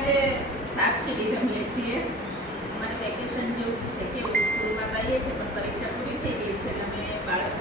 આજે સાપસીડી રમીએ છીએ. અમારે વેકેશન જેવું છે કે સ્કૂલમાં રહીએ છીએ પણ પરીક્ષા પૂરી થઈ ગઈ છે એટલે અમે બાળક